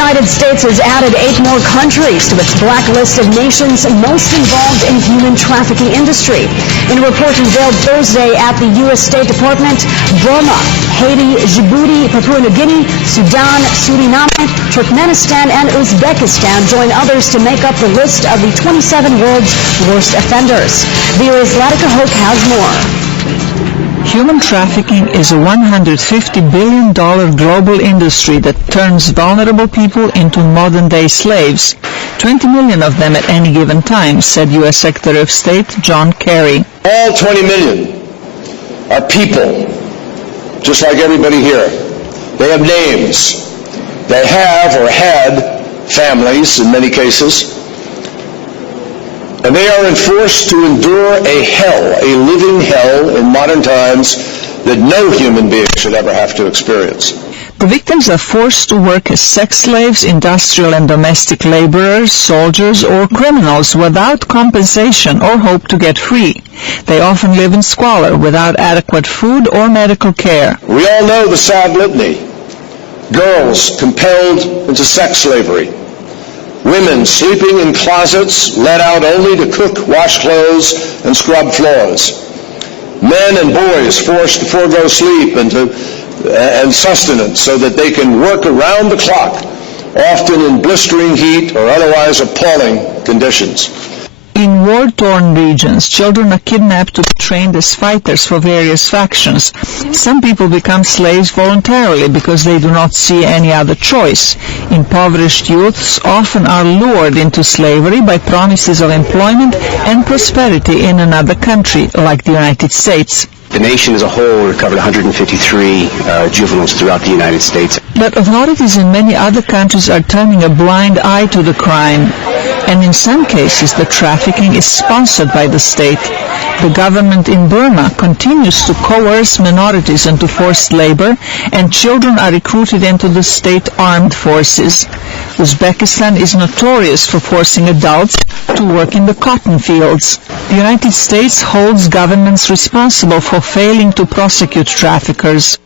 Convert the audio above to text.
United States has added 8 more countries to its blacklist of nations most involved in human trafficking industry. In a report unveiled Thursday at the U.S. State Department, Burma, Haiti, Djibouti, Papua New Guinea, Sudan, Suriname, Turkmenistan, and Uzbekistan join others to make up the list of the 27 world's worst offenders. VOA's Latika Hoke has more. Human trafficking is a $150 billion global industry that turns vulnerable people into modern-day slaves. 20 million of them at any given time, said U.S. Secretary of State John Kerry. All 20 million are people, just like everybody here. They have names. They have or had families in many cases. And they are enforced to endure a hell, a living hell in modern times that no human being should ever have to experience. The victims are forced to work as sex slaves, industrial and domestic laborers, soldiers, or criminals without compensation or hope to get free. They often live in squalor without adequate food or medical care. We all know the sad litany. Girls compelled into sex slavery. Women sleeping in closets, let out only to cook, wash clothes, and scrub floors. Men and boys forced to forego sleep and sustenance so that they can work around the clock, often in blistering heat or otherwise appalling conditions. In war-torn regions, children are kidnapped to be trained as fighters for various factions. Some people become slaves voluntarily because they do not see any other choice. Impoverished youths often are lured into slavery by promises of employment and prosperity in another country, like the United States. The nation as a whole recovered 153 juveniles throughout the United States. But authorities in many other countries are turning a blind eye to the crime. And in some cases, the trafficking is sponsored by the state. The government in Burma continues to coerce minorities into forced labor, and children are recruited into the state armed forces. Uzbekistan is notorious for forcing adults to work in the cotton fields. The United States holds governments responsible for failing to prosecute traffickers.